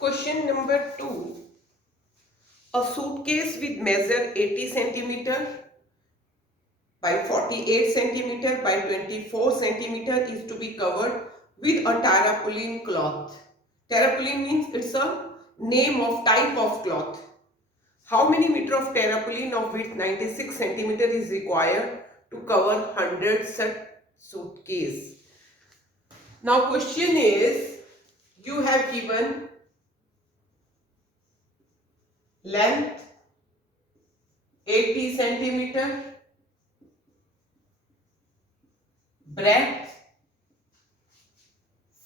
Question number 2. A suitcase with measure 80 centimeter by 48 centimeter by 24 centimeter is to be covered with a tarpaulin cloth. Tarpaulin means it's a name of type of cloth. How many meter of tarpaulin of width 96 centimeter is required to cover 100 such suitcase? Now question is, you have given length 80 centimeter, breadth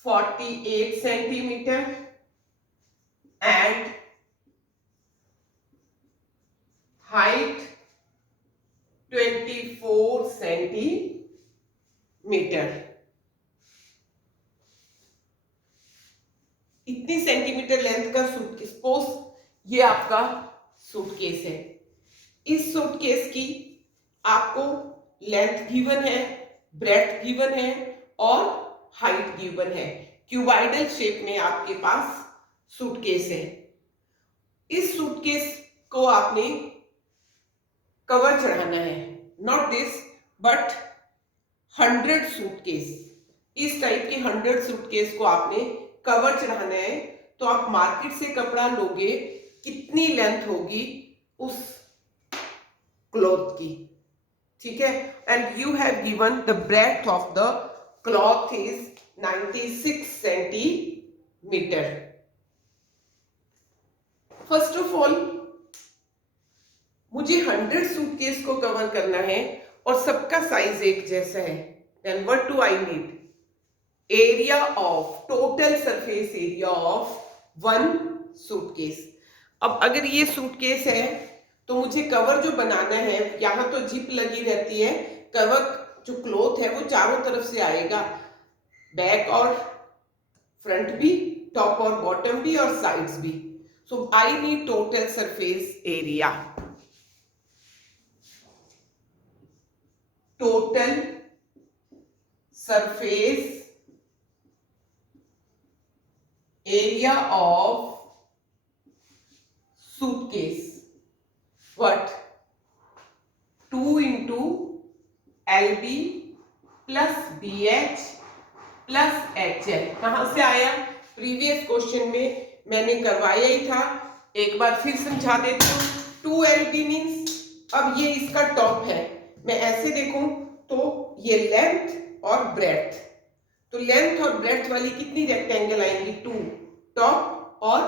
48 centimeter and height 24 सेंटीमीटर. इतनी centimetre length का suitcase, suppose ये आपका सूटकेस है. इस सूटकेस की आपको length given है, breadth given है और हाइट गिवन है. क्यूबाइडल शेप में आपके पास सूटकेस है. इस सूटकेस को आपने कवर चढ़ाना है. नॉट दिस बट 100 सूटकेस. इस टाइप के 100 सूटकेस को आपने कवर चढ़ाना है. तो आप मार्केट से कपड़ा लोगे, कितनी लेंथ होगी उस क्लॉथ की, ठीक है. And you have given the breadth of the cloth is 96 centimetre. First of all मुझे 100 सूटकेस को कवर करना है और सबका साइज एक जैसा है. Then what do I need? Area of total surface area of one suitcase. अब अगर ये सूटकेस है तो मुझे कवर जो बनाना है, यहां तो जिप लगी रहती है, कवर जो क्लॉथ है वो चारों तरफ से आएगा, बैक और फ्रंट भी, टॉप और बॉटम भी और साइड्स भी. So I need total surface area. Total surface area of suitcase. What? 2 into LB plus BH plus HL. कहां से आया? प्रीवियस क्वेश्चन में मैंने करवाया ही था, एक बार फिर समझा देती हूँ. 2LB मीन्स, अब ये इसका टॉप है, मैं ऐसे देखूं तो ये लेंथ और ब्रेड्थ. तो लेंथ और ब्रेड्थ वाली कितनी रेक्टेंगल आएंगी? 2. टॉप और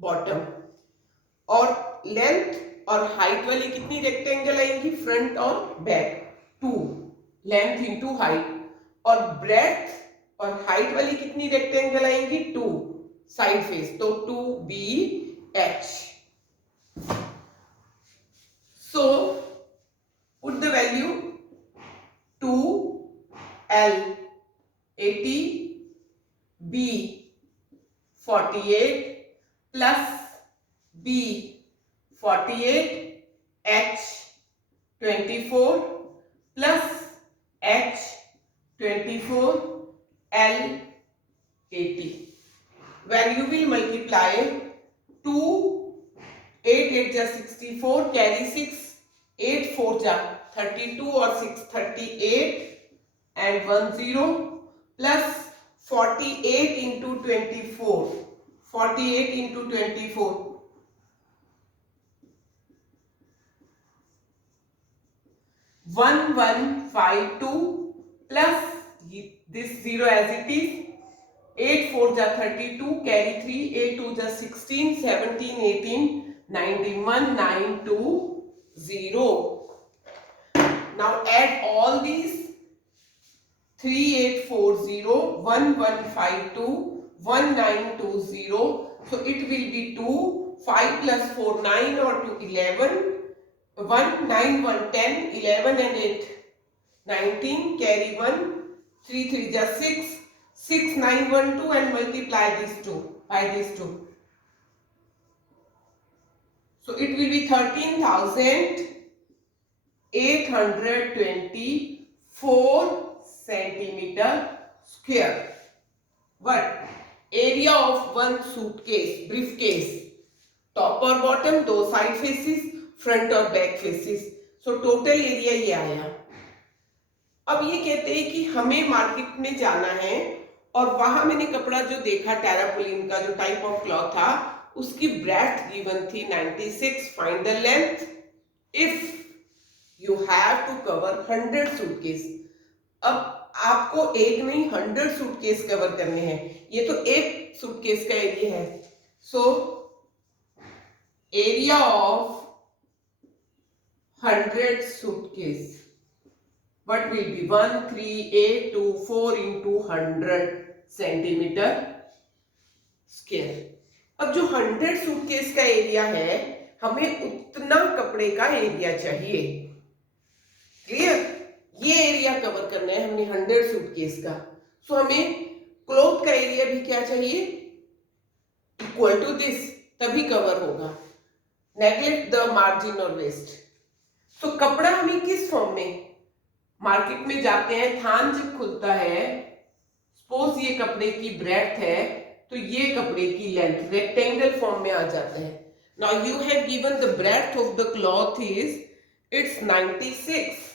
बॉटम. और लेंथ और हाइट वाली कितनी रेक्टेंगल आएंगी? फ्रंट और बैक. 2 लेंथ इंटू हाइट. और ब्रेड्थ और हाइट वाली कितनी रेक्टेंगल आएंगी? 2 साइड फेस. तो 2BH. So put the value 2L 80, B 48 plus B 48, H 24 plus H 24, L 80. When you will multiply 2, 8 8 जा 64, carry 6, 8 4 जा 32 और 6 38 and 1 0 plus 48 into 24. 48 into 24. 1152 plus this 0 as it is. 8 4 जा 32, carry 3, 8 2 जा 16, 17 18 91 9 2 0. Now add all these. 3840, 1152, 1920. So it will be 2, 5 plus 4 9 or 2 11, 1 9 1 10, 11 and 8 19, carry 1, 3 3 just 6, 6 9 1 2 and multiply these two by these two. So it will be 13,824 centimeter square. What? Area of one suitcase, briefcase, top और बॉटम, दो side faces, front और back faces, so total area ये आया। अब ये कहते हैं कि हमें मार्केट में जाना है और वहां मैंने कपड़ा जो देखा टेरापोलिन का, जो टाइप ऑफ क्लॉथ था, उसकी ब्रेथ गिवन थी 96, find the length if you have to cover 100 suitcase. अब आपको एक नहीं 100 सूटकेस कवर करने हैं, ये तो एक सूटकेस का एरिया है। So area of 100 suitcase, what will be 13824 into 100 centimeter square। अब जो 100 सूटकेस का एरिया है, हमें उतना कपड़े का एरिया चाहिए। क्लियर? ये एरिया कवर करना है हमने 100 सूटकेस का। सो हमें क्लॉथ का एरिया भी क्या चाहिए, इक्वल टू दिस, तभी कवर होगा। नेग्लेक्ट द मार्जिन और वेस्ट। तो कपड़ा हमें किस फॉर्म में, मार्केट में जाते हैं, थान जब खुलता है, सपोज ये कपड़े की ब्रेड्थ है, तो ये कपड़े की लेंथ रेक्टेंगल फॉर्म में आ जाता है। Now you have given the breadth of the cloth is, it's 96,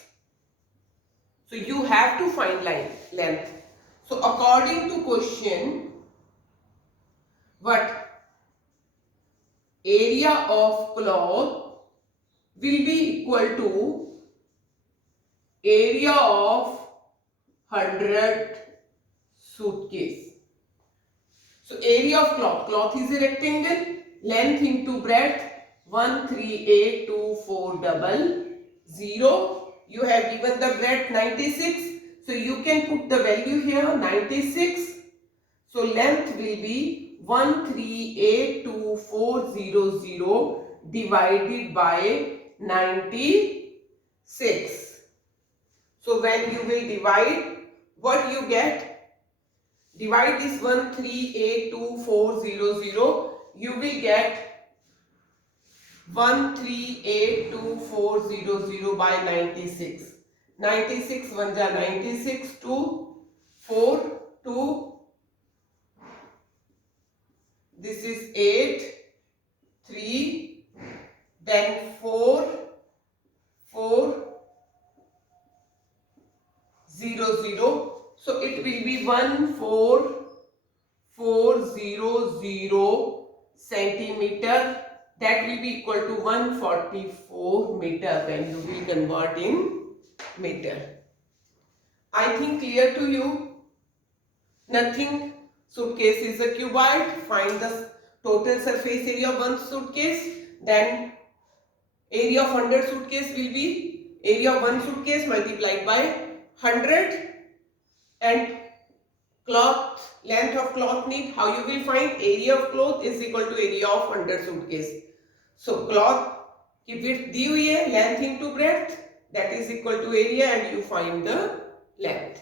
so you have to find length. So according to question, what area of cloth will be equal to area of 100 suitcase. So area of cloth is a rectangle, length into breadth 1382400. You have given the breadth 96, so you can put the value here 96. So length will be 1382400 divided by 96. So when you will divide, what you get? Divide this 1382400, you will get 1382400 by 96. 96 1 जा 96, 2 4 2, this is 8 3, then 4 4 0 0. So it will be 14400 centimeter. That will be equal to 144 meter when you will convert in meter. I think clear to you? Nothing. Suitcase is a cuboid. Find the total surface area of one suitcase. Then area of 100 suitcase will be area of one suitcase multiplied by 100, and cloth, length of cloth need, how you will find? Area of cloth is equal to area of 100 suitcase. So cloth की width दी हुई है, length into breadth, that is equal to area, and you find the length.